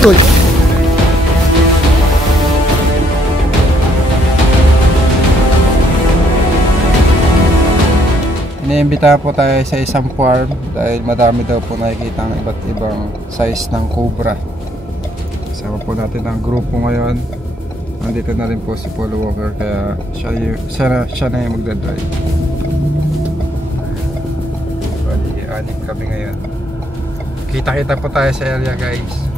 Uy! Iniimbitahan po tayo sa isang farm dahil madami daw po nakikita ng iba't ibang size ng cobra. Kasama po natin ang grupo ngayon. Nandito na rin po si Paul Walker kaya siya na yung magdadrive. Bali, anim kami ngayon. Kita-kita po tayo sa area guys.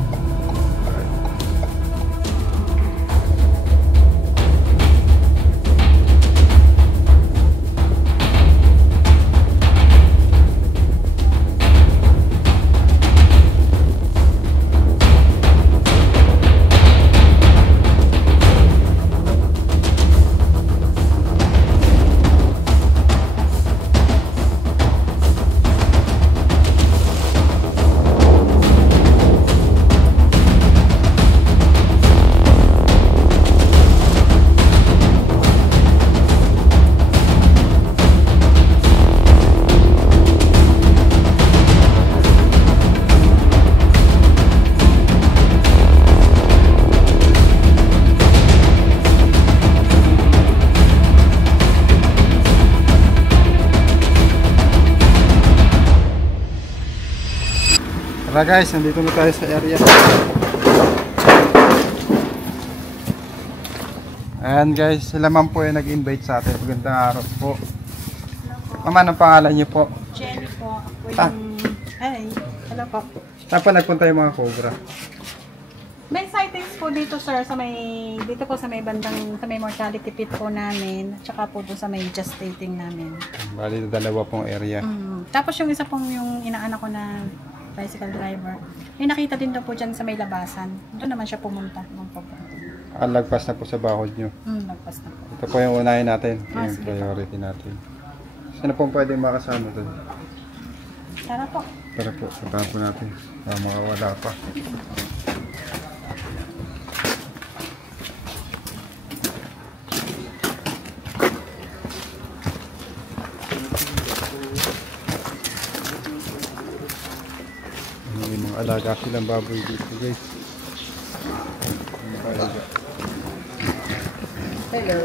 Tara guys, nandito na tayo sa area. Ayan guys, sila man po yung nag-invite sa atin. Magandang araw po. Mama, anong pangalan niyo po? Jenny po. Ay, hello po. Saan po nagpunta yung mga cobra? May sightings po dito sir, dito po sa may bandang, sa may mortality pit po namin. Tsaka po doon sa may just dating namin. Bali, dalawa pong area. Tapos yung isa pong yung inaanak ko na bicycle driver. May nakita din daw po dyan sa may labasan. Doon naman siya pumunta. Lagpas na po sa bakod nyo. Lagpas na po. Ito po yung unahin natin. Yung Sige priority natin. Sino pong pwedeng makasama doon? Tara po. Tara po, puntahan po natin. Makawala pa. May mga alaga silang baboy dito guys. Hello.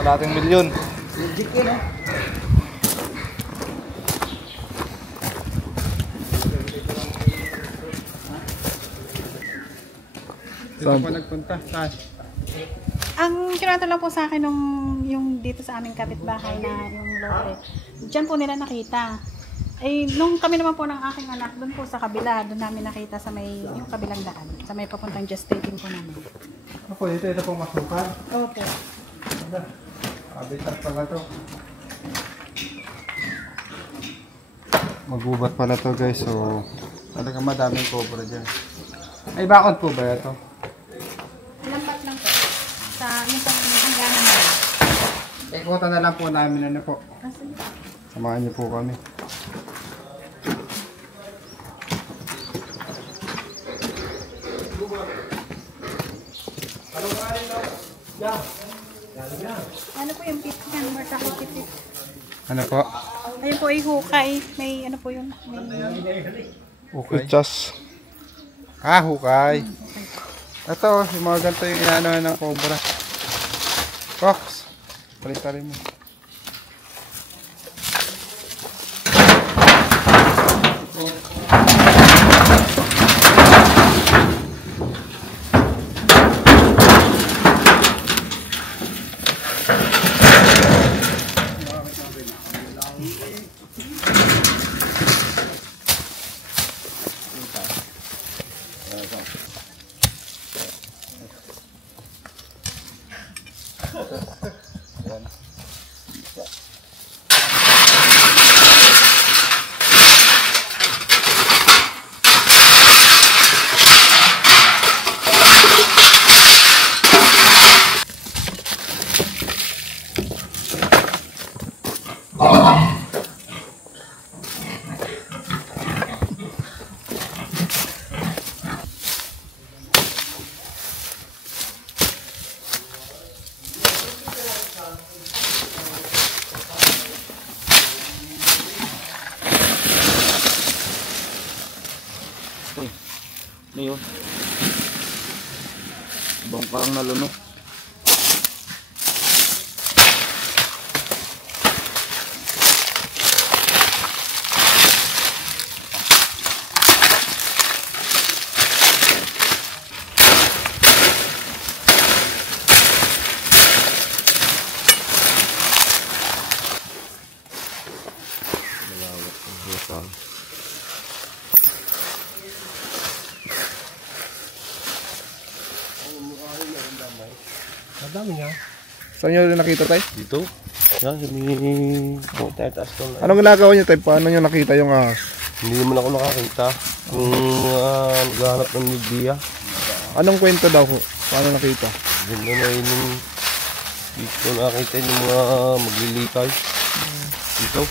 Kalating milyon. Saan po nagpunta? Saan? Ang kinuwento lang po sa akin yung dito sa aming kapitbahay na yung lote. Diyan po nila nakita. Eh, nung kami naman po ng aking anak, doon po sa kabila, doon namin nakita sa may, yung kabilang daan. Sa may papuntang just dating po namin. Ako, ito pong masukal. Okay. Habitat pala to. Magubat pala to guys. So, talagang madaming cobra dyan. May bakod po ba ito? Lampat lang po. Sa isang hangganan namin. Ikutan na lang po namin ano po. Sige. Samahan niyo po kami. Ano po yung pit yan? Mortality pit. Ano po? Ayun po ay hukay. May ano po yun? May... Okay. Just. Hukay. Ito, yung mga ganito yung inaanohan ng cobra. Fox. Palitan mo. Ngayon. Bangka ang nalunok. Madami nga. Saan nyo rin nakita tayo? Dito? Yan, may taas to. Anong ginagawa nyo tayo? Paano nyo nakita yung ahas? Hindi naman ako nakakita. Kung naghahanap ng media. Anong kwento daw? Paano nakita? Ganda na yun yung dito nakakita yung mga maglilikay. Dito.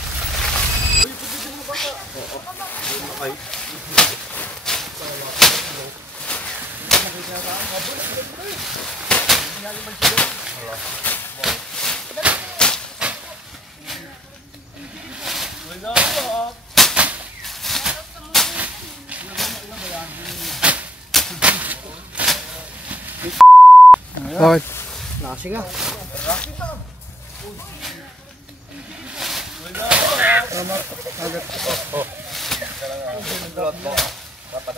Bakit? Nasi nga.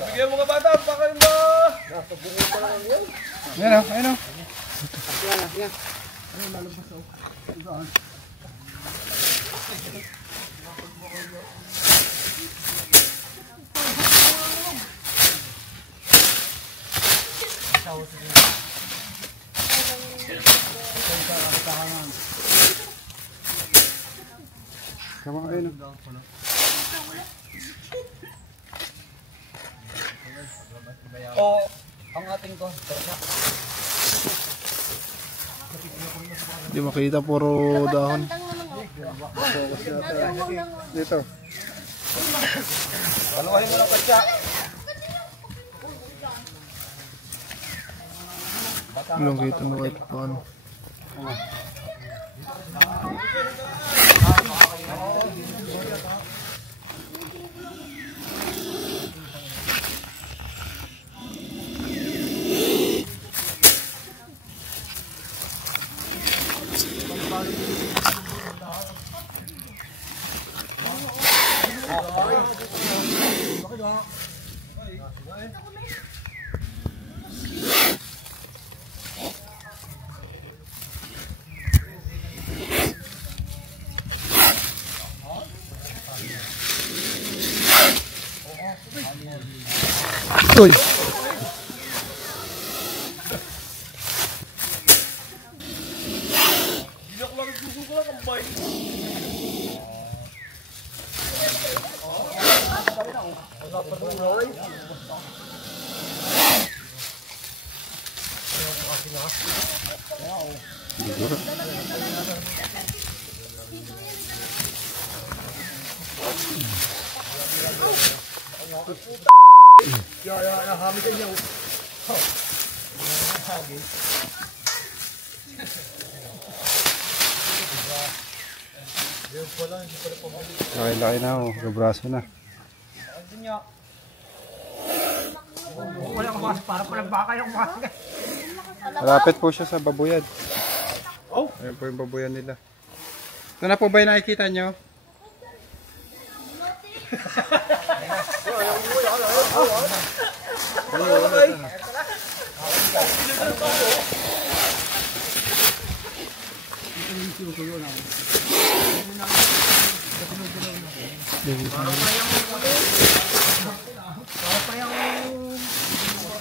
Bigyan mga bata, pakain ba? Ayan o, ayan o. Sama kayo na. O, ang ating ko. Hindi makita, puro dahon. Dito. Paluwahin mo lang katsa. Walang kita na kahit paano. Uy! Laki-laki na oh, kabraso na. Wala ka mas para pa ng baka yung baka. Malapit po siya sa babuyan. Oh. Ayan po yung babuyan nila. Ito na po ba yung nakikita nyo?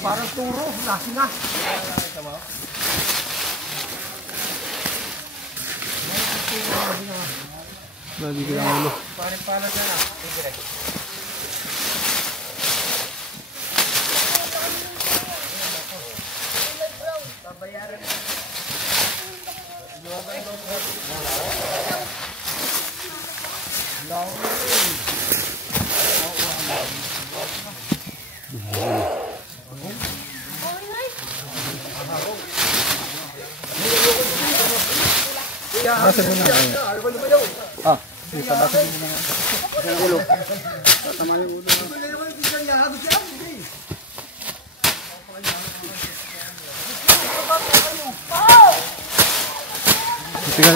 Parang turo, nasi na. Lagi ko yung ulo. Parang pala dyan ah. Basag mo na. Ah, dito basag mo na. Yung ulo. Tatama yung ulo. Tiga.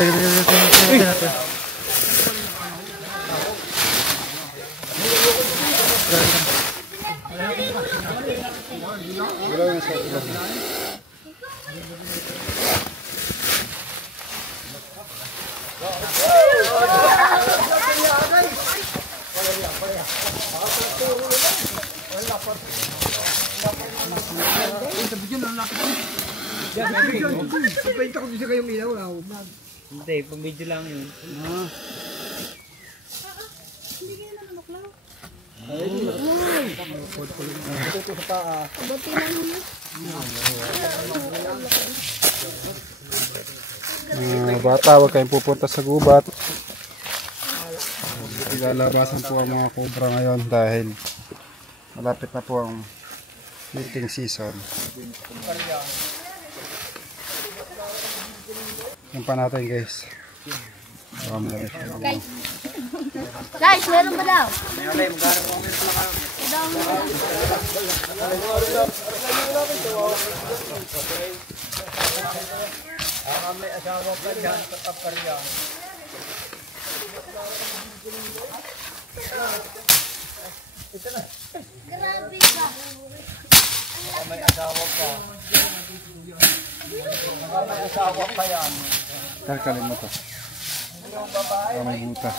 Hindi, pang video lang yun. Bata, huwag kayong pupunta sa gubat. Ilalabasan po ang mga cobra ngayon dahil malapit na po ang mating season. Yan pa natin guys. Guys, meron ba daw? May asawa pa dyan sa kaparya. Grabe ka. May asawa pa. May asawa pa yan. Kalkalin mo to. May butas.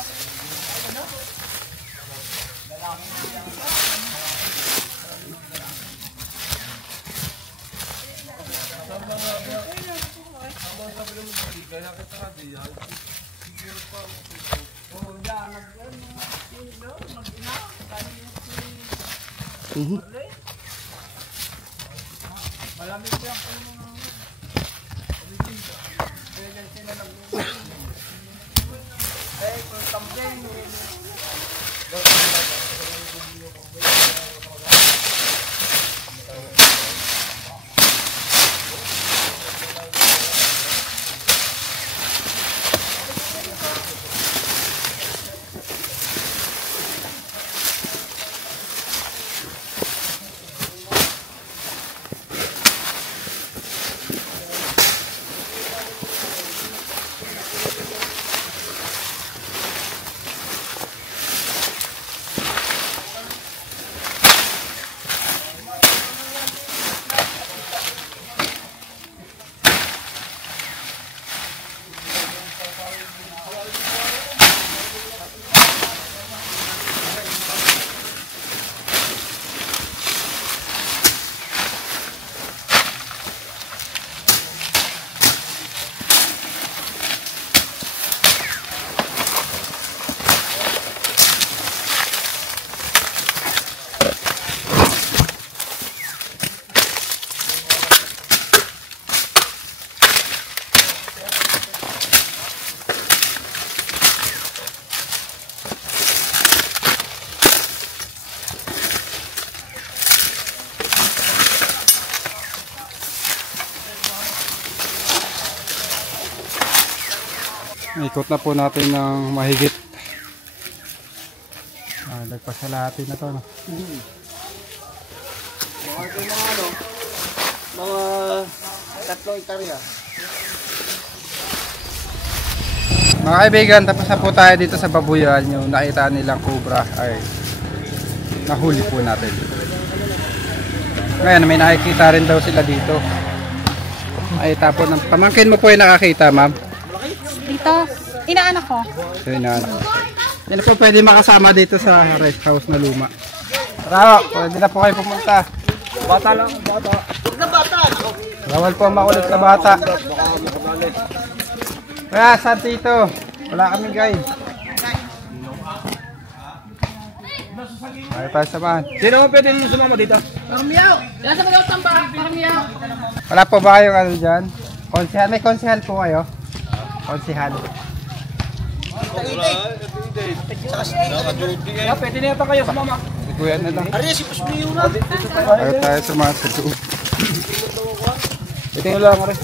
Ikot na po natin ng mahigit. Nagpasalati na to. No? Mga 3 hektarya. Mga kaibigan, tapos na po tayo dito sa Babuyan. Yung nakita nilang cobra ay nahuli po natin. Ngayon may nakikita rin daw sila dito. Ay tapos ng pamangkin mo po yung nakakita, ma'am. Dito, inaanak ko. So, yan po pwede makasama dito sa rest house na luma. Tara, pwede na po kayo pumunta. Bata lang, bata. Bawal po ang makulit na bata. Kaya saan dito? Wala kaming guide. Ayaw tayo samahan. Sino mo pwede nyo sumama dito? Wala po ba kayong ano dyan? Konsihal? May konsihal po kayo? Konsihal. Pwede na yata kayo sumama. Kuya na lang. Si Pusmiyo na. Ayaw tayo samahan sa loob. Ito lang rin.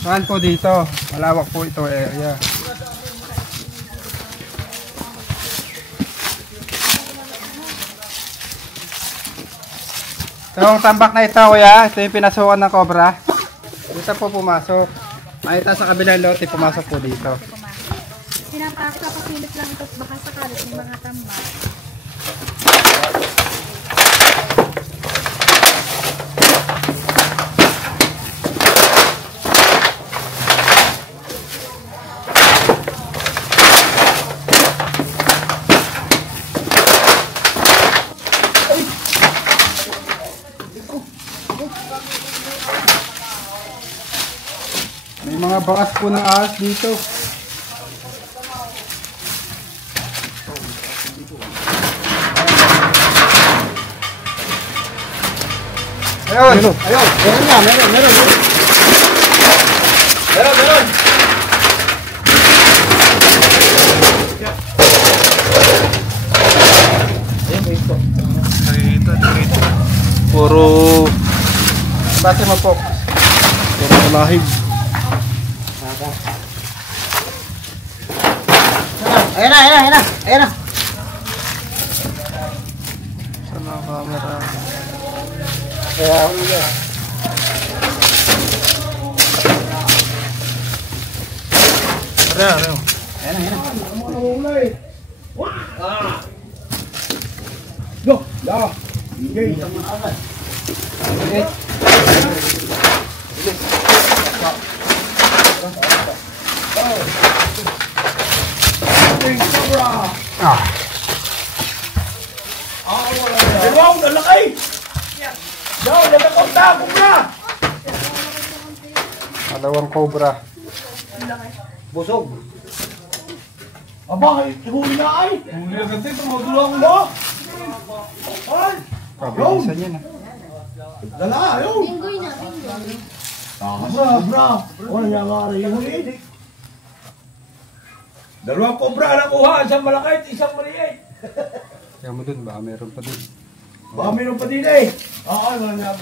Saan po dito? Malawak po ito area. Itong tambak na ito, kuya, ito yung pinasukan ng cobra. Dito po pumasok. Makita sa kabilang lote, pumasok po dito. Pinapasilip lang ito baka sakalit ng mga tambak. May mga bakas po ng ahas dito. Ayun! Ayun! Meron nga! Meron! Meron! Meron! Meron! Puro Base mo po. lahig. Ayan na, ayan na, ayan na. Ayan na. Saan ang camera? Kaya ako yun. Ano? Wow, nalaki! Daw, nagkakunta ako na! Dalawang cobra. Busog. Aba, huli na ay! Huli na kasi, tumutulong mo! Ay! Pabilisan yan. Dala, ayun! Linggoy na, linggoy. Cobra! Wala niya nga rin yung huli. Dalawang cobra nakuha, isang malaki, isang maliit. Kaya mo dun, baka meron pa dun. Baka meron pa din eh. Oo, wala niya.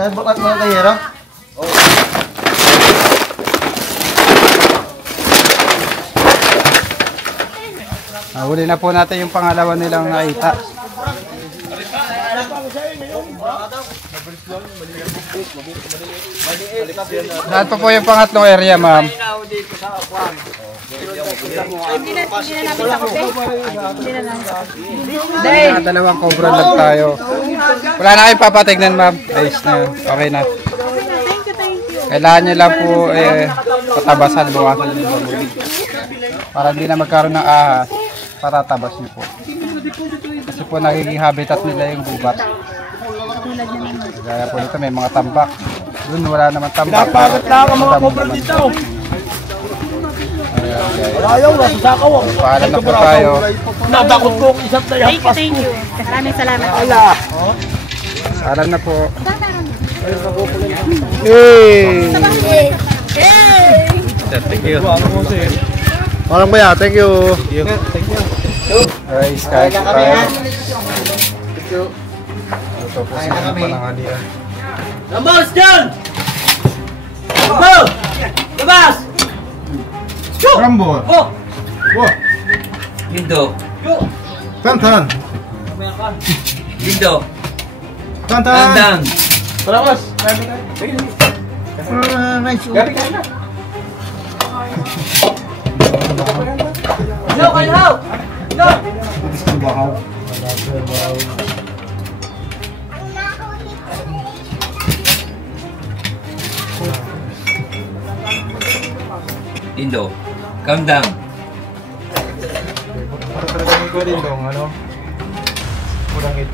Bakit mga kanyera? Huli na po natin yung pangalawa nilang nakita. Saan po yung pangatlong area, ma'am? Hindi na namin sa kape. Hindi na namin sa kape. Dalawang cobra lang tayo. Wala na kayong papatignan, ma'am. Ayos na yun. Okay na. Thank you, thank you. Kailangan nyo lang po patabasan, buwasan yung babuli. Para hindi na magkaroon ng ahas, para tabas nyo po. Kasi po nagiging habitat nila yung gubat. Kaya po dito may mga tambak. Doon wala naman tambak. Pinapagat lang ang mga cobra dito. Ayaw, nasa sakaw. Paalam na po tayo. Natakot ko ang isang tayo. Thank you, thank you. Maraming salamat. Paalam na po. Thank you. Parang baya, thank you. Guys, kahit po tayo. Ito po sila ng panangalian. Labas dyan! Labas! Labas! Rambol! Oh! Wow! Lindo! Tantan! Lindo! Tantan! Labas! Gabi ka na! No, kayo! No! Lindo! Calm down. Para talagang ko rin dong, ano? Kurang ito.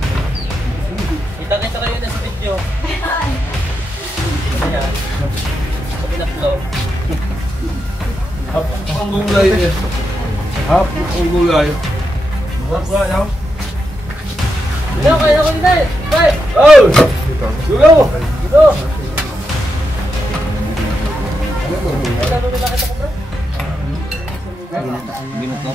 Kita-kita kayo na sa video. Ayan. Sabi na flow. Hap ang gulay eh. Hap ang gulay. Gulay no? Dito, kaya ako dito. Bye! Oh! Dito. Dito! Dito! Ay, lalo nila kita ko bro. Binot ko.